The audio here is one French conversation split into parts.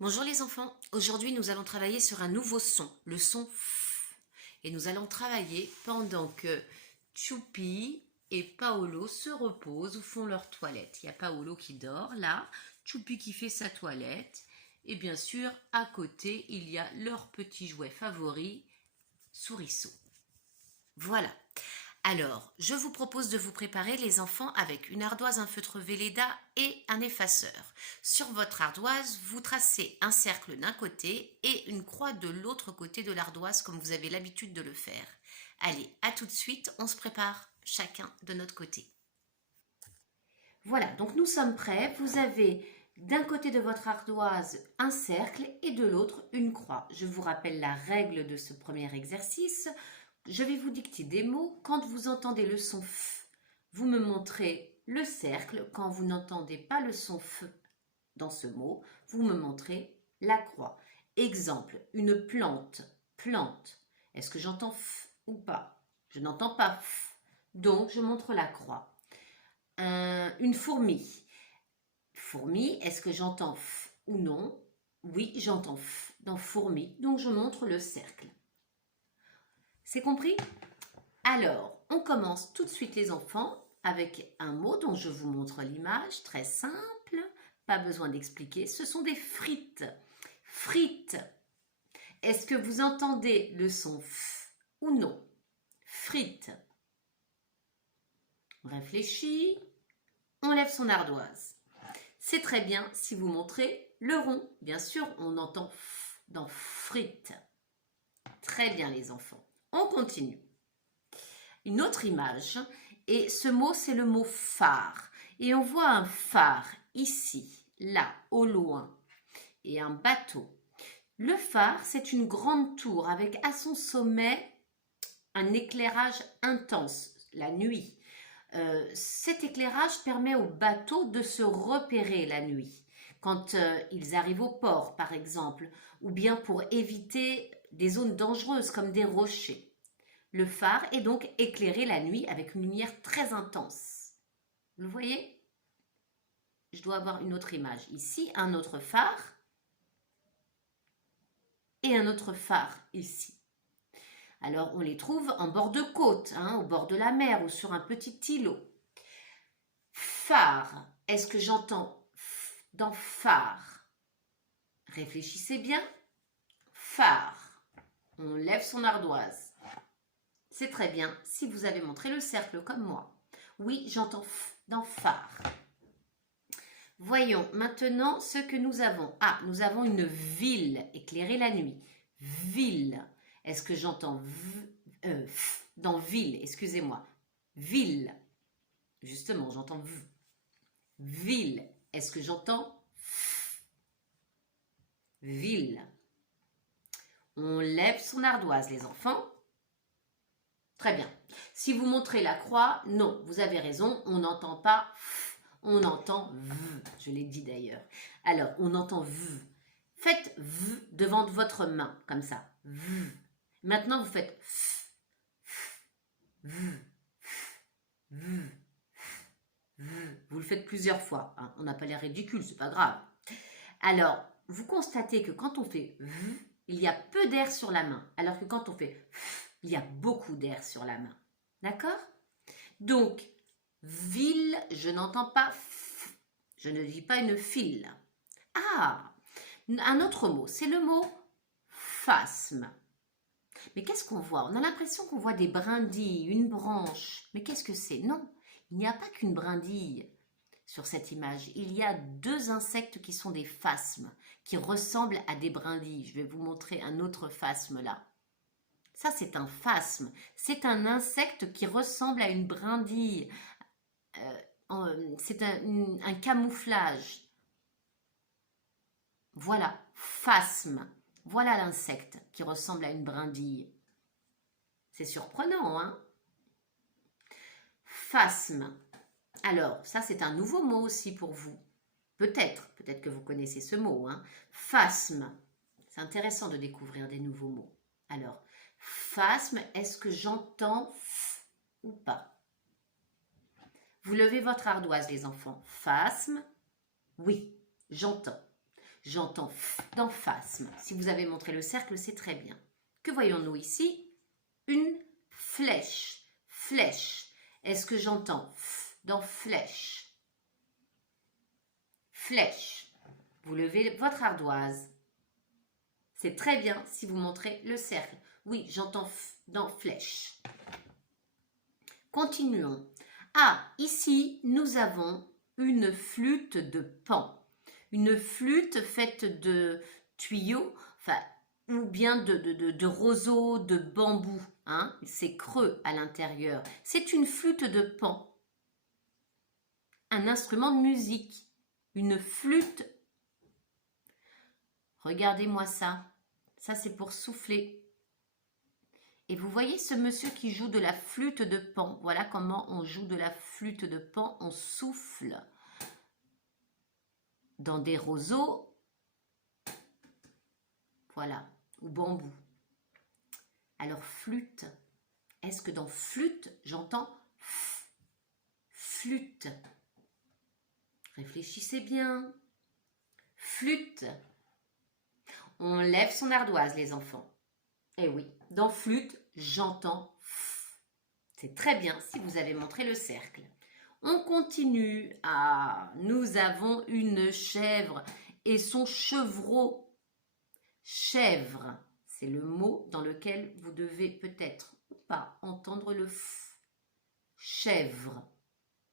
Bonjour les enfants, aujourd'hui nous allons travailler sur un nouveau son, le son F. Et nous allons travailler pendant que Choupi et Paolo se reposent ou font leur toilette. Il y a Paolo qui dort là, Choupi qui fait sa toilette. Et bien sûr, à côté, il y a leur petit jouet favori, Souriceau. Voilà. Alors, je vous propose de vous préparer les enfants avec une ardoise, un feutre Velleda et un effaceur. Sur votre ardoise, vous tracez un cercle d'un côté et une croix de l'autre côté de l'ardoise comme vous avez l'habitude de le faire. Allez, à tout de suite, on se prépare chacun de notre côté. Voilà, donc nous sommes prêts. Vous avez d'un côté de votre ardoise un cercle et de l'autre une croix. Je vous rappelle la règle de ce premier exercice. Je vais vous dicter des mots. Quand vous entendez le son F, vous me montrez le cercle. Quand vous n'entendez pas le son F dans ce mot, vous me montrez la croix. Exemple, une plante. Plante. Est-ce que j'entends F ou pas? Je n'entends pas F. Donc, je montre la croix. Une fourmi. Fourmi, est-ce que j'entends F ou non? Oui, j'entends F dans fourmi. Donc, je montre le cercle. C'est compris? Alors, on commence tout de suite les enfants avec un mot dont je vous montre l'image, très simple, pas besoin d'expliquer, ce sont des frites. Frites. Est-ce que vous entendez le son F ou non? Frites. On réfléchit, on lève son ardoise. C'est très bien si vous montrez le rond. Bien sûr, on entend F dans frites. Très bien les enfants. On continue. Une autre image, et ce mot c'est le mot phare. Et on voit un phare ici, là, au loin, et un bateau. Le phare, c'est une grande tour avec à son sommet un éclairage intense, la nuit. Cet éclairage permet aux bateaux de se repérer la nuit, quand ils arrivent au port par exemple, ou bien pour éviter des zones dangereuses comme des rochers. Le phare est donc éclairé la nuit avec une lumière très intense. Vous le voyez? Je dois avoir une autre image. Ici, un autre phare et un autre phare ici. Alors, on les trouve en bord de côte, au bord de la mer ou sur un petit îlot. Phare, est-ce que j'entends dans phare? Réfléchissez bien. Phare, on lève son ardoise. C'est très bien si vous avez montré le cercle comme moi. Oui, j'entends F dans phare. Voyons maintenant ce que nous avons. Ah, nous avons une ville éclairée la nuit. Ville. Est-ce que j'entends F dans ville? Excusez-moi. Ville. Justement, j'entends V. Ville. Est-ce que j'entends F? Ville. On lève son ardoise, les enfants. Très bien. Si vous montrez la croix, non, vous avez raison, on n'entend pas F, on entend V. Je l'ai dit d'ailleurs. Alors, on entend V. Faites V devant votre main, comme ça. V. Maintenant, vous faites F, V, V, V. Vous le faites plusieurs fois. On n'a pas l'air ridicule, c'est pas grave. Alors, vous constatez que quand on fait V, il y a peu d'air sur la main, alors que quand on fait F, il y a beaucoup d'air sur la main. D'accord? Donc, ville, je n'entends pas F. Je ne dis pas une file. Ah, un autre mot, c'est le mot phasme. Mais qu'est-ce qu'on voit? On a l'impression qu'on voit des brindilles, une branche. Mais qu'est-ce que c'est? Non, il n'y a pas qu'une brindille sur cette image. Il y a deux insectes qui sont des phasmes, qui ressemblent à des brindilles. Je vais vous montrer un autre phasme là. Ça, c'est un phasme. C'est un insecte qui ressemble à une brindille. C'est un camouflage. Voilà, phasme. Voilà l'insecte qui ressemble à une brindille. C'est surprenant, hein? Phasme. Alors, ça, c'est un nouveau mot aussi pour vous. Peut-être que vous connaissez ce mot, hein? Phasme. C'est intéressant de découvrir des nouveaux mots. Alors, phasme, est-ce que j'entends F ou pas? Vous levez votre ardoise, les enfants. Phasme, oui, j'entends. j'entends f dans phasme. Si vous avez montré le cercle, c'est très bien. Que voyons-nous ici? Une flèche. Flèche. Est-ce que j'entends f dans flèche? Flèche. Vous levez votre ardoise. C'est très bien si vous montrez le cercle. Oui, j'entends f dans flèche. Continuons. Ah, ici, nous avons une flûte de Pan. Une flûte faite de tuyaux, enfin, ou bien de roseaux, de bambou. Hein? C'est creux à l'intérieur. C'est une flûte de Pan. Un instrument de musique. Une flûte. Regardez-moi ça. Ça, c'est pour souffler. Et vous voyez ce monsieur qui joue de la flûte de Pan. Voilà comment on joue de la flûte de Pan. On souffle dans des roseaux. Voilà, ou bambou. Alors flûte. Est-ce que dans flûte, j'entends f, flûte? Réfléchissez bien. Flûte. On lève son ardoise, les enfants. Eh oui, dans flûte, j'entends f. C'est très bien si vous avez montré le cercle. On continue. Ah, nous avons une chèvre et son chevreau. Chèvre, c'est le mot dans lequel vous devez peut-être ou pas entendre le f. Chèvre.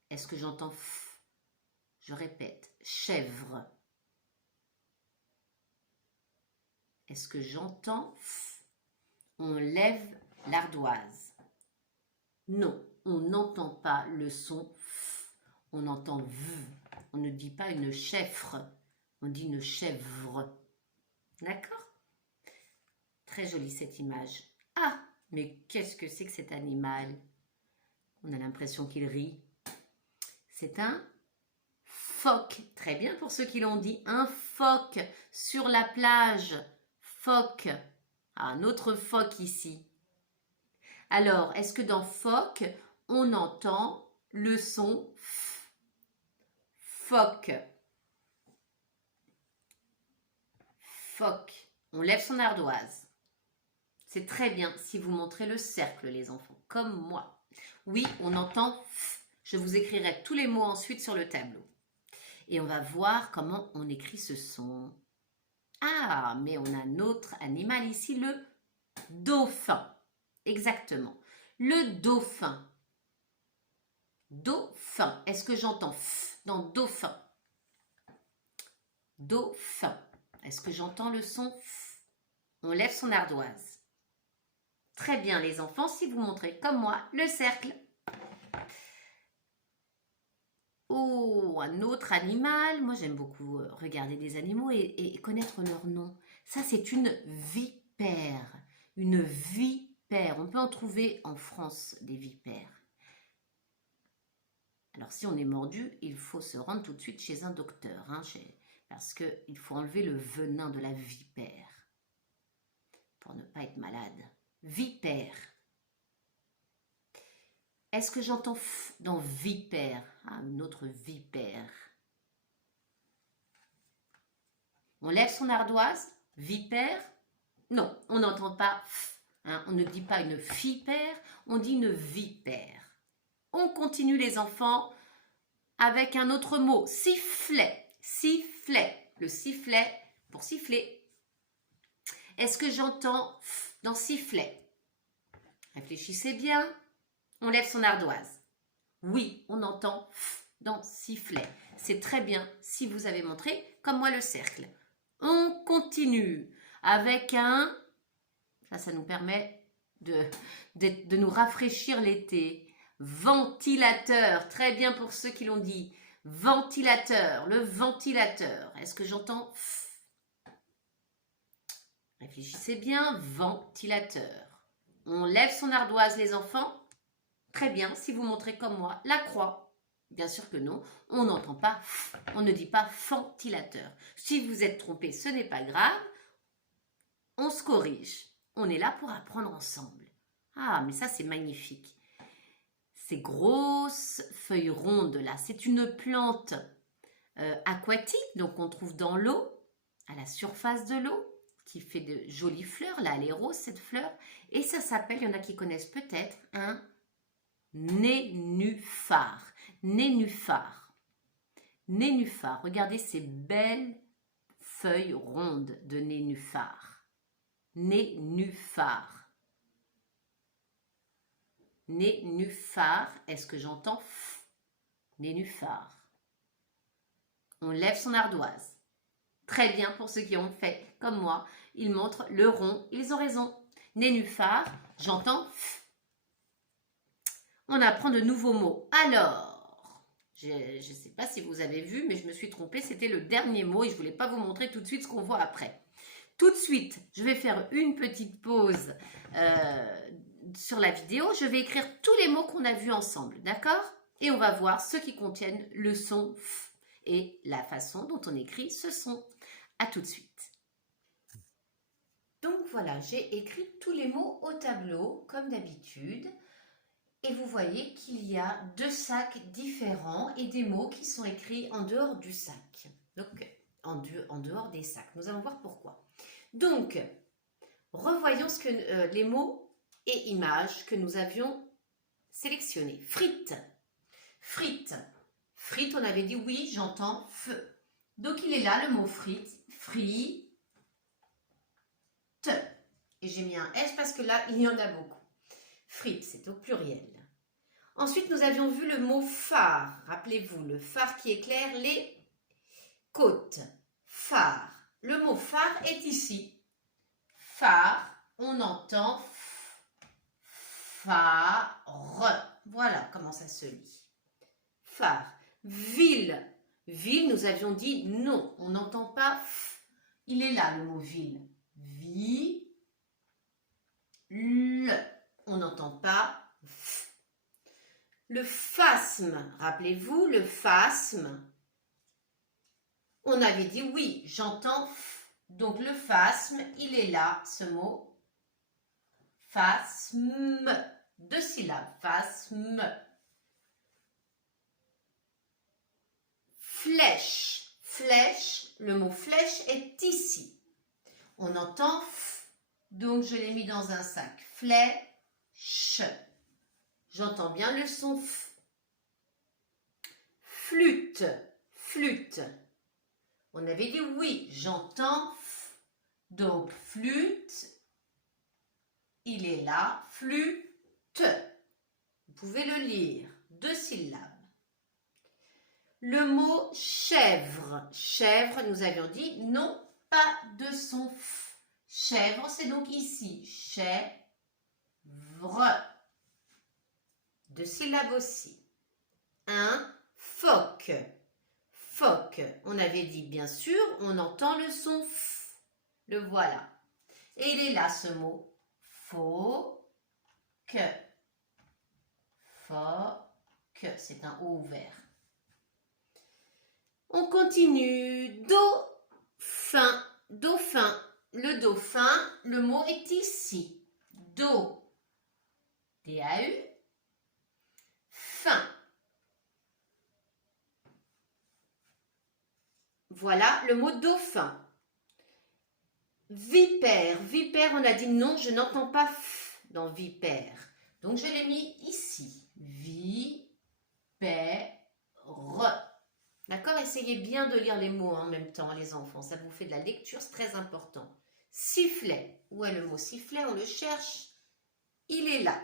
Est-ce que j'entends f? Je répète, chèvre. Est-ce que j'entends f? On lève l'ardoise. Non, on n'entend pas le son f. On entend v. On ne dit pas une chèvre, on dit une chèvre. D'accord? Très jolie cette image. Ah, mais qu'est-ce que c'est que cet animal? On a l'impression qu'il rit. C'est un phoque. Très bien pour ceux qui l'ont dit. Un phoque sur la plage. Phoque. Ah, un autre phoque ici. Alors, est-ce que dans phoque, on entend le son f? Phoque. Phoque. On lève son ardoise. C'est très bien si vous montrez le cercle, les enfants, comme moi. Oui, on entend f. Je vous écrirai tous les mots ensuite sur le tableau. Et on va voir comment on écrit ce son. Ah, mais on a un autre animal ici, le dauphin. Exactement. Le dauphin. Dauphin. Est-ce que j'entends f dans dauphin? Dauphin. Est-ce que j'entends le son f? On lève son ardoise. Très bien les enfants, si vous montrez comme moi le cercle. Oh, un autre animal. Moi j'aime beaucoup regarder des animaux et connaître leur nom. Ça c'est une vipère. Une vipère. On peut en trouver en France des vipères. Alors si on est mordu, il faut se rendre tout de suite chez un docteur. Hein, parce qu'il faut enlever le venin de la vipère. Pour ne pas être malade. Vipère. Est-ce que j'entends f dans vipère? Ah, une autre vipère. On lève son ardoise. Vipère? Non, on n'entend pas f. Hein, on ne dit pas une vipère, on dit une vipère. On continue les enfants avec un autre mot. Sifflet. Sifflet. Le sifflet pour siffler. Est-ce que j'entends f dans sifflet? Réfléchissez bien. On lève son ardoise. Oui, on entend f dans sifflet. C'est très bien si vous avez montré, comme moi, le cercle. On continue avec un... Ça nous permet de nous rafraîchir l'été. Ventilateur. Très bien pour ceux qui l'ont dit. Ventilateur. Le ventilateur. Est-ce que j'entends f? Réfléchissez bien. Ventilateur. On lève son ardoise, les enfants. Très bien, si vous montrez comme moi la croix. Bien sûr que non, on n'entend pas f, on ne dit pas ventilateur. Si vous êtes trompé, ce n'est pas grave, on se corrige. On est là pour apprendre ensemble. Ah, mais ça c'est magnifique. Ces grosses feuilles rondes là, c'est une plante aquatique, donc on trouve dans l'eau. à la surface de l'eau, qui fait de jolies fleurs. Là, elle est rose, cette fleur. Et ça s'appelle, il y en a qui connaissent peut-être, un nénuphar. Nénuphar. Nénuphar. Regardez ces belles feuilles rondes de nénuphar. Nénuphar. Nénuphar. Est-ce que j'entends f? Nénuphar. On lève son ardoise. Très bien pour ceux qui ont fait comme moi. Ils montrent le rond. Ils ont raison. Nénuphar, j'entends f. On apprend de nouveaux mots. Alors, je ne sais pas si vous avez vu, mais je me suis trompée. C'était le dernier mot et je ne voulais pas vous montrer tout de suite ce qu'on voit après. Tout de suite, je vais faire une petite pause sur la vidéo. Je vais écrire tous les mots qu'on a vus ensemble, d'accord? Et on va voir ceux qui contiennent le son f et la façon dont on écrit ce son. À tout de suite. Donc voilà, j'ai écrit tous les mots au tableau, comme d'habitude. Et vous voyez qu'il y a 2 sacs différents et des mots qui sont écrits en dehors du sac. Donc, en dehors des sacs. Nous allons voir pourquoi. Donc, revoyons les mots et images que nous avions sélectionnés. Frites. Frites. Frites, on avait dit oui, j'entends feu. Donc, il est là le mot frites. Frites. Et j'ai mis un S parce que là, il y en a beaucoup. Frites, c'est au pluriel. Ensuite, nous avions vu le mot phare. Rappelez-vous, le phare qui éclaire les côtes. Phare. Le mot phare est ici. Phare, on entend phare. Voilà comment ça se lit. Phare. Ville. Ville, nous avions dit non, on n'entend pas f. Il est là le mot ville. Ville. On n'entend pas f. Le phasme, rappelez-vous, le phasme. On avait dit oui, j'entends f. Donc le phasme, il est là, ce mot. Phasme. 2 syllabes. Phasme. Flèche. Flèche. Le mot flèche est ici. On entend f. Donc je l'ai mis dans un sac. Flèche. J'entends bien le son f. Flûte. Flûte. On avait dit oui, j'entends f. Donc flûte. Il est là. Flûte. Vous pouvez le lire. 2 syllabes. Le mot chèvre. Chèvre, nous avions dit non, pas de son f. Chèvre, c'est donc ici. Chèvre. 2 syllabes aussi. Un phoque. Phoque. On avait dit bien sûr, on entend le son f. Le voilà. Et il est là ce mot. Phoque. Phoque. C'est un O ouvert. On continue. Dauphin. Dauphin. Le dauphin, le mot est ici. Do. D-A-U. Fin. Voilà le mot dauphin. Vipère. Vipère, on a dit non, je n'entends pas f dans vipère. Donc je l'ai mis ici. Vipère. D'accord? Essayez bien de lire les mots en même temps, les enfants. Ça vous fait de la lecture, c'est très important. Sifflet. Où est le mot sifflet? On le cherche. Il est là.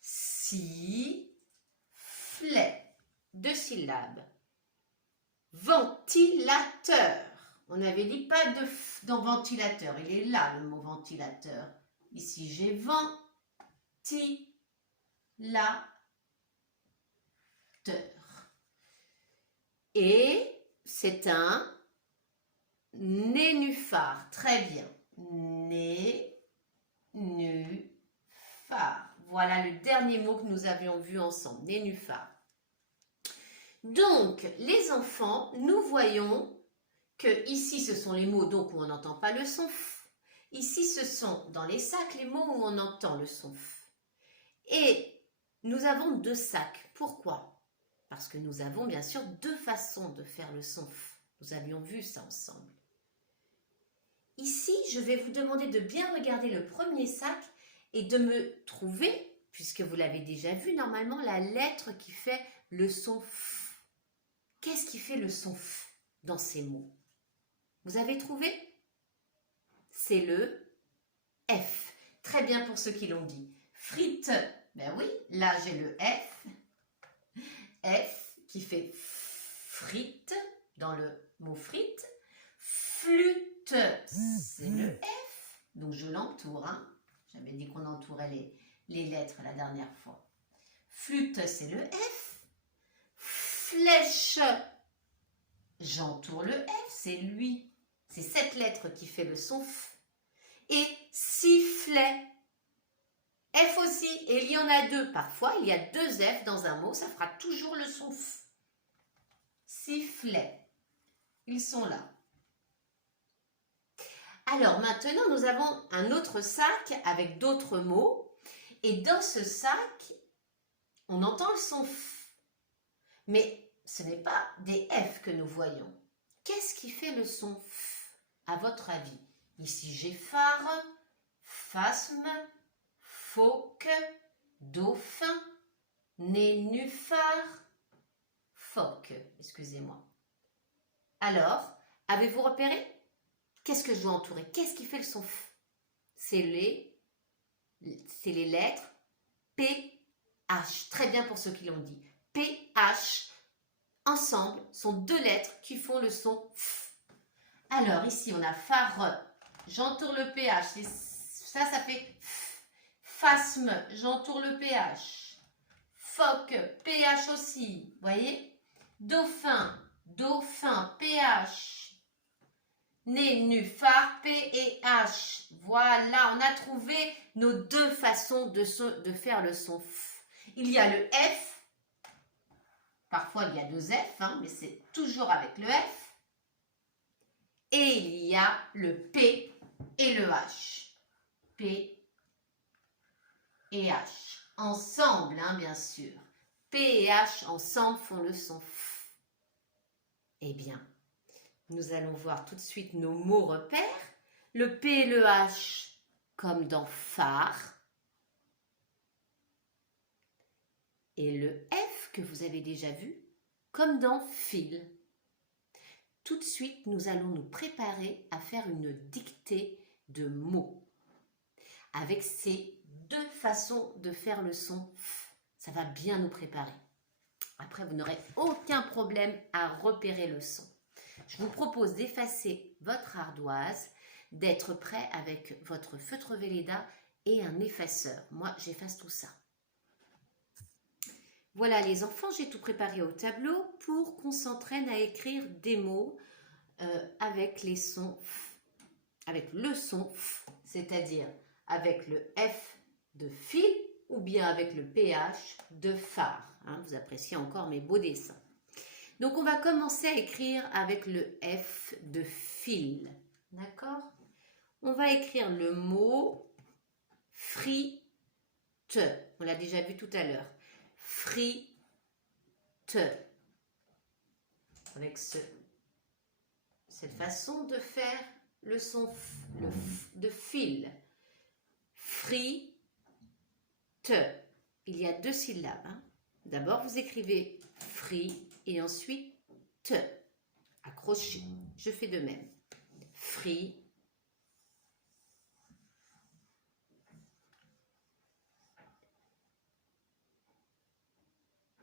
Sifflet. 2 syllabes. Ventilateur. On avait dit pas de f dans ventilateur. Il est là le mot ventilateur. Ici j'ai ventilateur. Et c'est un nénuphar. Très bien. Nénuphar. Voilà le dernier mot que nous avions vu ensemble. Nénuphar. Donc, les enfants, nous voyons que ici, ce sont les mots donc où on n'entend pas le son f. Ici, ce sont dans les sacs les mots où on entend le son f. Et nous avons 2 sacs. Pourquoi? Parce que nous avons bien sûr 2 façons de faire le son f. Nous avions vu ça ensemble. ici, je vais vous demander de bien regarder le premier sac et de me trouver, puisque vous l'avez déjà vu, normalement, la lettre qui fait le son F. Qu'est-ce qui fait le son F dans ces mots? Vous avez trouvé? C'est le F. Très bien pour ceux qui l'ont dit. Frite, ben oui, là j'ai le F. F qui fait frite dans le mot frite. Flûte, c'est le F. Donc je l'entoure. Hein. J'avais dit qu'on entourait les lettres la dernière fois. Flûte, c'est le F. Flèche, j'entoure le F, c'est lui. C'est cette lettre qui fait le son F. Et sifflet, F aussi. Et il y en a deux. Parfois, il y a deux F dans un mot. Ça fera toujours le son F. Sifflet. Ils sont là. Alors maintenant, nous avons un autre sac avec d'autres mots. Et dans ce sac, on entend le son F. Mais ce n'est pas des F que nous voyons. Qu'est-ce qui fait le son F, à votre avis? Ici, j'ai phare, phasme, phoque, dauphin, nénuphar, phoque. Excusez-moi. Alors, avez-vous repéré? Qu'est-ce que je dois entourer? Qu'est-ce qui fait le son F? C'est les lettres P, H. Très bien pour ceux qui l'ont dit. P, H, ensemble, sont deux lettres qui font le son F. Alors, ici, on a phare. J'entoure le PH. Ça fait F. Phasme, j'entoure le PH. Phoque, PH aussi. Voyez? Dauphin, dauphin, PH. Nénuphar, P et H. Voilà, on a trouvé nos deux façons de faire le son F. Il y a le F. Parfois, il y a deux F, hein, mais c'est toujours avec le F. Et il y a le P et le H. P et H. Ensemble, hein, bien sûr. P et H ensemble font le son F. Eh bien, nous allons voir tout de suite nos mots repères. Le P et le H comme dans phare. Et le F que vous avez déjà vu comme dans fil. Tout de suite, nous allons nous préparer à faire une dictée de mots. Avec ces deux façons de faire le son F, ça va bien nous préparer. Après, vous n'aurez aucun problème à repérer le son. Je vous propose d'effacer votre ardoise, d'être prêt avec votre feutre Velleda et un effaceur. Moi, j'efface tout ça. Voilà les enfants, j'ai tout préparé au tableau pour qu'on s'entraîne à écrire des mots avec les sons F, avec le son F, c'est-à-dire avec le F de fil ou bien avec le PH de phare. Hein, vous appréciez encore mes beaux dessins. Donc on va commencer à écrire avec le F de fil. D'accord? On va écrire le mot frite. On l'a déjà vu tout à l'heure. Frite. Avec cette façon de faire le son F, le F de fil. Frite. Il y a deux syllabes. Hein. D'abord, vous écrivez free et ensuite te. Accrochez. Je fais de même. Free.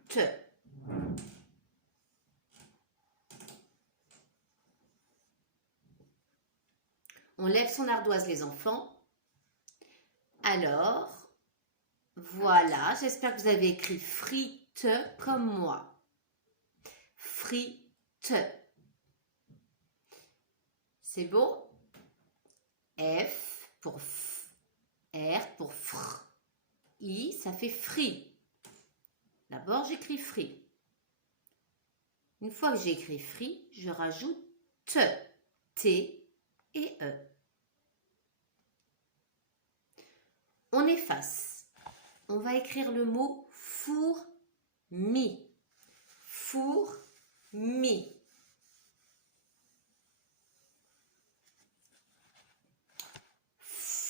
Te. On lève son ardoise, les enfants. Alors, voilà, j'espère que vous avez écrit frite comme moi. Frite. C'est bon? F pour F. R pour fr. I, ça fait free. D'abord, j'écris free. Une fois que j'ai écrit free, je rajoute te, T et E. On efface. On va écrire le mot fourmi. Fourmi.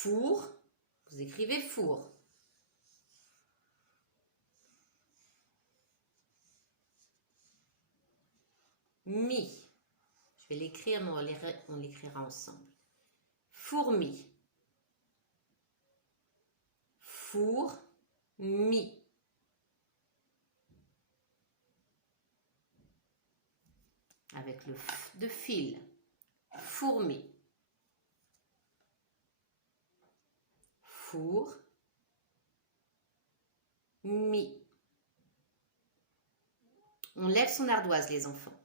Four, vous écrivez four. Mi, je vais l'écrire, mais on l'écrira ensemble. Fourmi. Fourmi. Avec le f de fil. Fourmi. Four. Mi. On lève son ardoise, les enfants.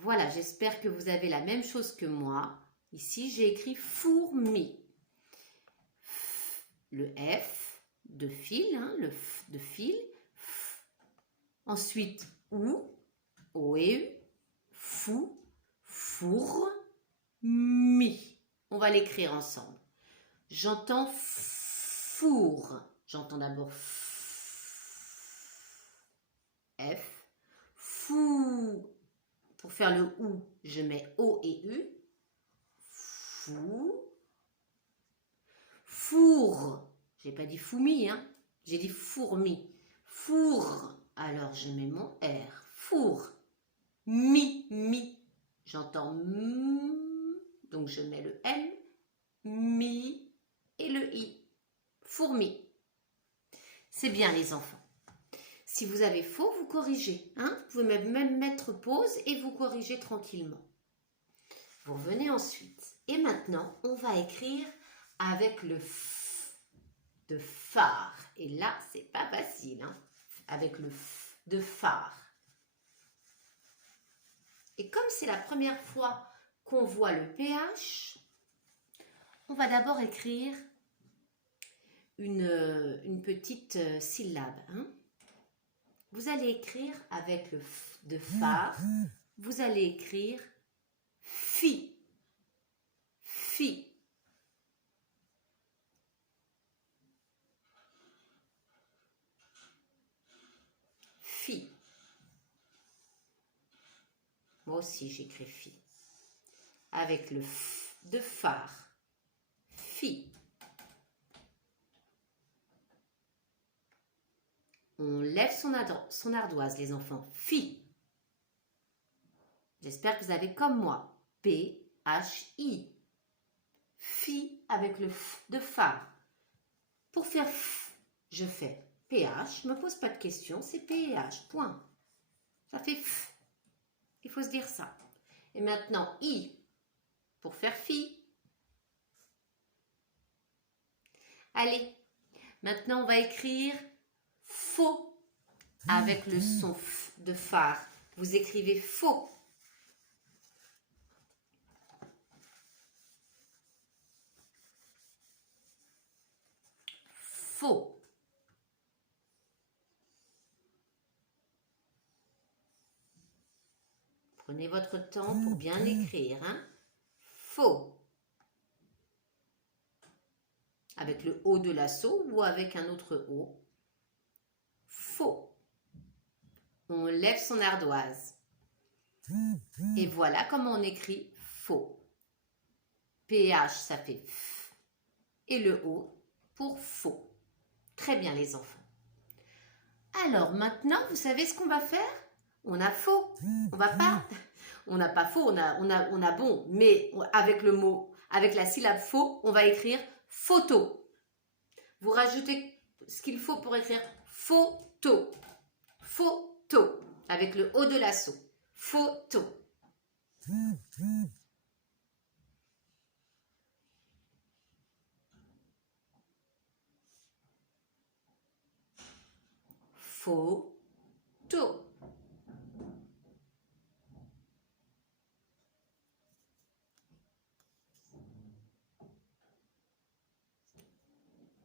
Voilà, j'espère que vous avez la même chose que moi. Ici, j'ai écrit fourmi. Le F de fil, hein, le F de fil. F. Ensuite, OU, O et U. Fou, four, mi. On va l'écrire ensemble. J'entends four. J'entends d'abord F. Fou. Pour faire le OU, je mets O et U. Fou. Four. J'ai pas dit fourmi, hein. J'ai dit fourmi. Four. Alors, je mets mon R. Four. Mi. J'entends M. Donc, je mets le M. Mi. Et le I. Fourmi. C'est bien, les enfants. Si vous avez faux, vous corrigez. Hein? Vous pouvez même mettre pause et vous corrigez tranquillement. Vous revenez ensuite. Et maintenant, on va écrire avec le F de phare. Et là, c'est pas facile. Hein? Avec le F de phare. Et comme c'est la première fois qu'on voit le PH, on va d'abord écrire une petite syllabe. Hein? Vous allez écrire avec le F de phare, vous allez écrire fi. Fi. Fi. Moi aussi j'écris fi. Avec le F de phare. Fi. On lève son ardoise, les enfants. Fi. J'espère que vous avez comme moi. P-H-I. Fi avec le F de phare. Pour faire F, je fais PH. Je ne me pose pas de questions, c'est PH. Point. Ça fait F. Il faut se dire ça. Et maintenant, I. Pour faire Fi. Allez. Maintenant, on va écrire faux avec le son F de phare. Vous écrivez faux. Faux. Prenez votre temps pour bien l'écrire. Hein? Faux. Avec le O de l'assaut ou avec un autre O. Faux. On lève son ardoise. Et voilà comment on écrit faux. PH, ça fait F. Et le O pour faux. Très bien, les enfants. Alors, maintenant, vous savez ce qu'on va faire? On a faux. On va pas... On n'a pas faux, on a bon. Mais avec le mot, avec la syllabe faux, on va écrire photo. Vous rajoutez ce qu'il faut pour écrire photo. Photo. Avec le O de l'assaut. Photo. Photo.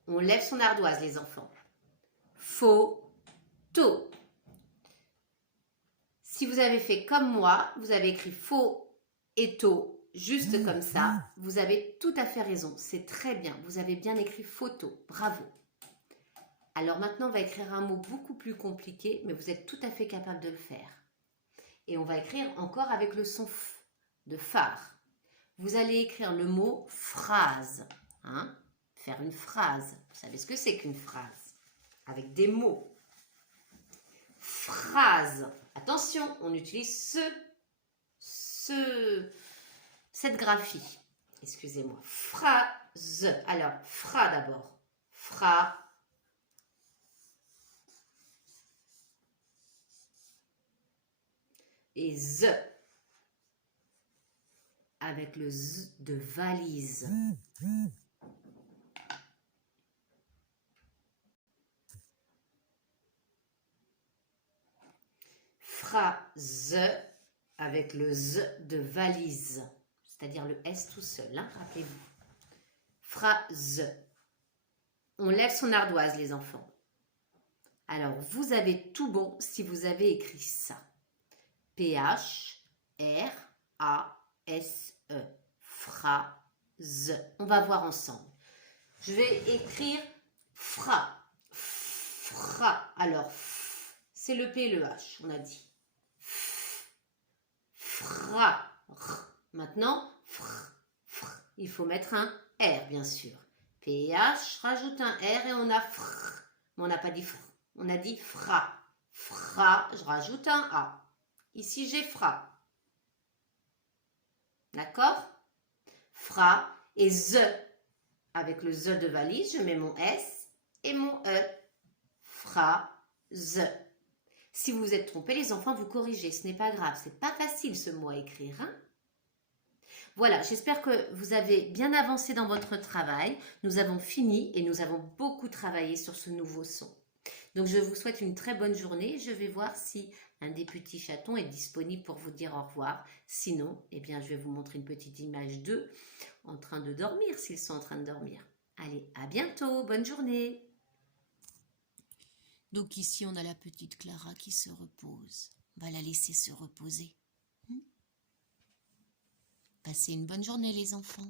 On lève son ardoise, les enfants. Photo. Si vous avez fait comme moi, vous avez écrit faux et to, juste comme ça, vous avez tout à fait raison. C'est très bien. Vous avez bien écrit photo. Bravo. Alors maintenant, on va écrire un mot beaucoup plus compliqué, mais vous êtes tout à fait capable de le faire. Et on va écrire encore avec le son F de phare. vous allez écrire le mot phrase. Hein? Faire une phrase. Vous savez ce que c'est qu'une phrase? Avec des mots. Phrase. Attention, on utilise cette graphie. Excusez-moi. Phrase. Alors, fra d'abord. Fra. Et z. Avec le z de valise. Phrase avec le z de valise. C'est-à-dire le S tout seul, hein, rappelez-vous. Phrase. On lève son ardoise, les enfants. Alors, vous avez tout bon si vous avez écrit ça. P-H-R-A-S-E. Phrase. On va voir ensemble. Je vais écrire fra. Fra. Alors, c'est le P et le H, on a dit. Fra. Maintenant, il faut mettre un R, bien sûr. P-H, rajoute un R et on a fr. Mais on n'a pas dit fr. On a dit fra. Fra, je rajoute un A. Ici, j'ai fra. D'accord? Fra et z. Avec le z de valise, je mets mon S et mon E. Phrase. Si vous vous êtes trompé, les enfants, vous corrigez. Ce n'est pas grave. C'est pas facile ce mot à écrire. Hein? Voilà, j'espère que vous avez bien avancé dans votre travail. Nous avons fini et nous avons beaucoup travaillé sur ce nouveau son. Donc, je vous souhaite une très bonne journée. Je vais voir si un des petits chatons est disponible pour vous dire au revoir. Sinon, eh bien, je vais vous montrer une petite image d'eux en train de dormir, s'ils sont en train de dormir. Allez, à bientôt. Bonne journée. Donc ici, on a la petite Clara qui se repose. On va la laisser se reposer. Passez une bonne journée, les enfants.